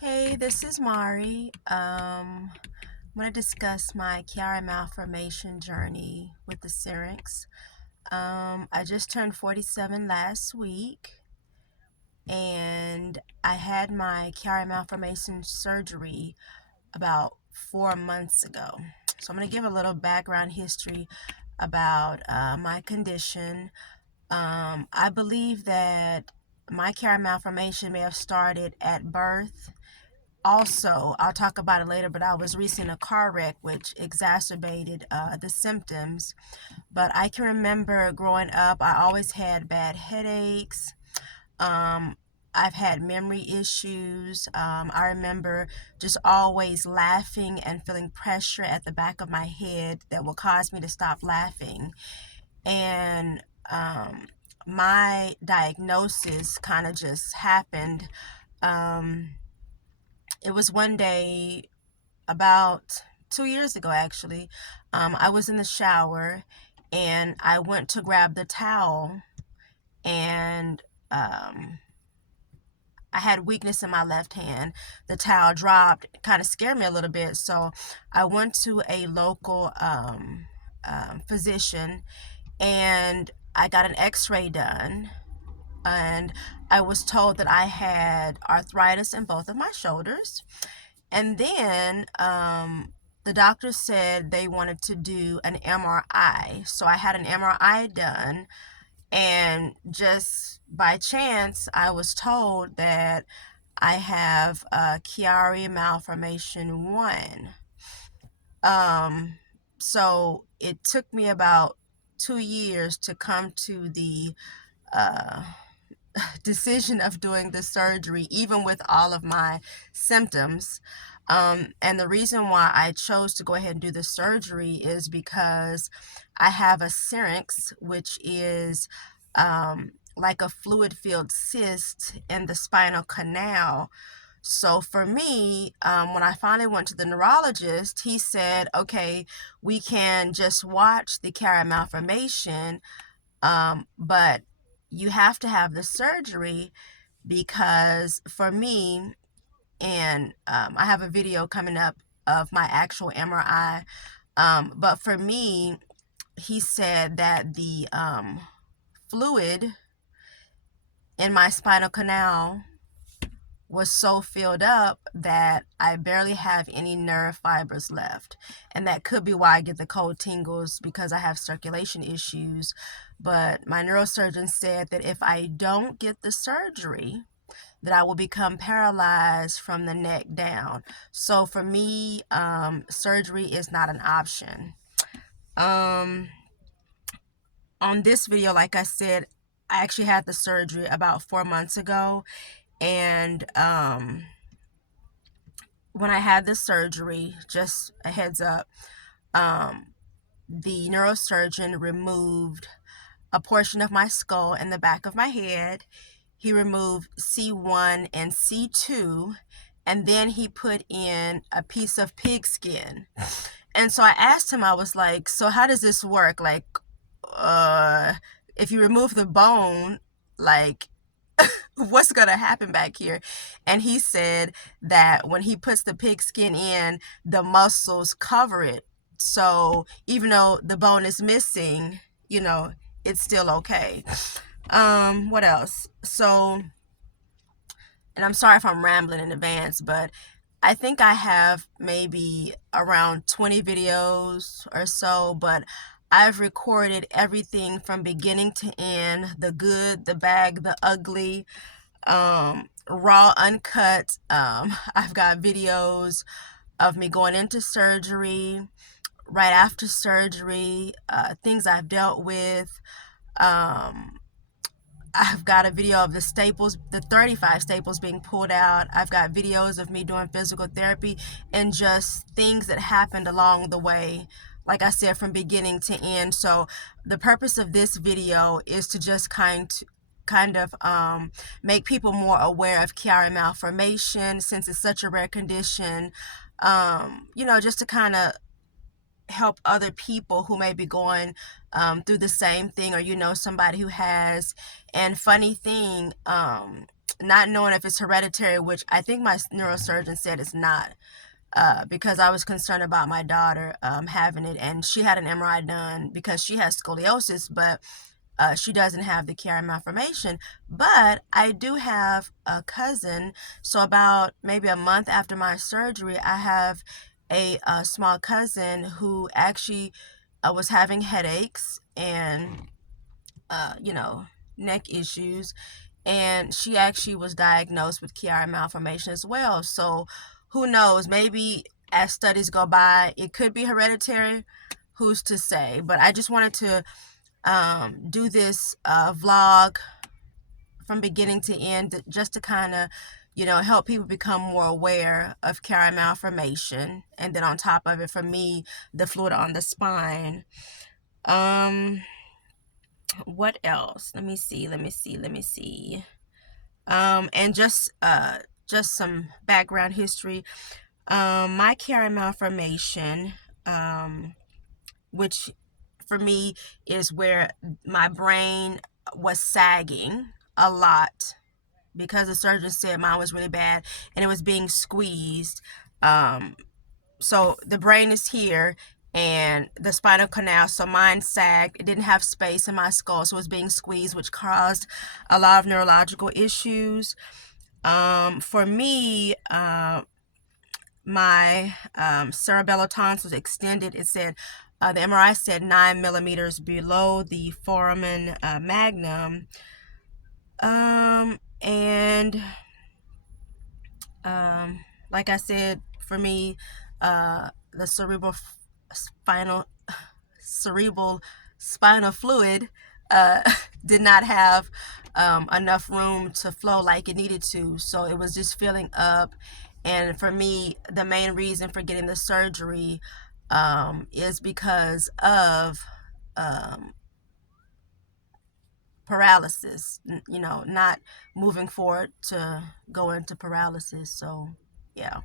Hey, this is Mari. I'm going to discuss my Chiari Malformation journey with the syrinx. I just turned 47 last week, and I had my Chiari Malformation surgery about 4 months ago. So I'm going to give a little background history about my condition. I believe that my Chiari Malformation may have started at birth. Also, I'll talk about it later, but I was recently in a car wreck which exacerbated the symptoms. But I can remember growing up, I always had bad headaches. Um, I've had memory issues. I remember just always laughing and feeling pressure at the back of my head that will cause me to stop laughing. And my diagnosis kind of just happened. Um, it was one day about 2 years ago, actually. I was in the shower and I went to grab the towel, and I had weakness in my left hand. The towel dropped, it kind of scared me a little bit. So I went to a local physician and I got an x-ray done. And I was told that I had arthritis in both of my shoulders. And then the doctor said they wanted to do an MRI. So I had an MRI done, and just by chance, I was told that I have Chiari Malformation 1. So it took me about 2 years to come to the uh, decision of doing the surgery, even with all of my symptoms. And the reason why I chose to go ahead and do the surgery is because I have a syrinx, which is like a fluid filled cyst in the spinal canal. So for me, when I finally went to the neurologist, he said, okay, we can just watch the Chiari malformation, but you have to have the surgery because for me, and I have a video coming up of my actual MRI, but for me, he said that the fluid in my spinal canal was so filled up that I barely have any nerve fibers left. And that could be why I get the cold tingles, because I have circulation issues. But my neurosurgeon said that if I don't get the surgery, that I will become paralyzed from the neck down. So for me, surgery is not an option. Um, on this video, like I said, I actually had the surgery about 4 months ago. And when I had the surgery, just a heads up, the neurosurgeon removed a portion of my skull and the back of my head. He removed C1 and C2, and then he put in a piece of pig skin. And so I asked him, I was like, so how does this work? Like, if you remove the bone, like, what's gonna happen back here? And he said that when he puts the pig skin in, the muscles cover it. So even though the bone is missing, it's still okay. What else? So, and I'm sorry if I'm rambling in advance, but I think I have maybe around 20 videos or so, but I've recorded everything from beginning to end, the good, the bad, the ugly, raw, uncut. I've got videos of me going into surgery, right after surgery, things I've dealt with. I've got a video of the staples, the 35 staples being pulled out. I've got videos of me doing physical therapy and just things that happened along the way, like I said, from beginning to end. So the purpose of this video is to just kind of make people more aware of Chiari malformation, since it's such a rare condition. Just to kind of help other people who may be going through the same thing, or somebody who has. And funny thing, not knowing if it's hereditary, which I think my neurosurgeon said it's not, because I was concerned about my daughter having it, and she had an MRI done because she has scoliosis, but she doesn't have the Chiari Malformation. But I do have a cousin, so about maybe a month after my surgery, I have a small cousin who actually was having headaches and you know, neck issues, and she actually was diagnosed with Chiari Malformation as well. So who knows, maybe as studies go by it could be hereditary, who's to say. But I just wanted to do this vlog from beginning to end, just to kind of, you know, help people become more aware of Chiari Malformation. And then on top of it, for me, the fluid on the spine. What else? Let me see. And just some background history. My Chiari Malformation, which for me is where my brain was sagging a lot because the surgeon said mine was really bad and it was being squeezed. So the brain is here and the spinal canal, so mine sagged. It didn't have space in my skull, so it was being squeezed, which caused a lot of neurological issues. For me, my cerebellar tonsils extended. It said, the MRI said 9 millimeters below the foramen magnum. And like I said, for me, the cerebral spinal fluid did not have enough room to flow like it needed to, so it was just filling up. And for me, the main reason for getting the surgery is because of paralysis, you know, not moving forward to go into paralysis. So yeah.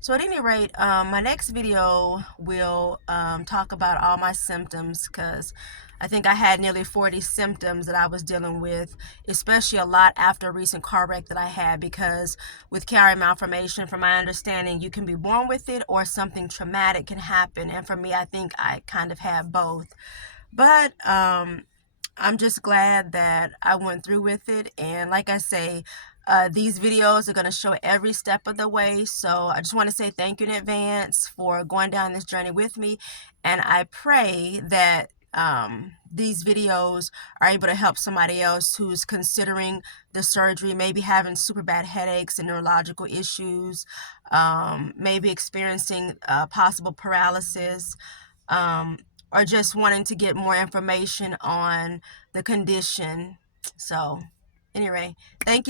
So at any rate, my next video will talk about all my symptoms, because I think I had nearly 40 symptoms that I was dealing with, especially a lot after a recent car wreck that I had. Because with Chiari Malformation, from my understanding, you can be born with it or something traumatic can happen. And for me, I think I kind of had both. But I'm just glad that I went through with it. And like I say, these videos are going to show every step of the way. So I just want to say thank you in advance for going down this journey with me. And I pray that these videos are able to help somebody else who's considering the surgery, maybe having super bad headaches and neurological issues, maybe experiencing possible paralysis, or just wanting to get more information on the condition. So anyway, thank you.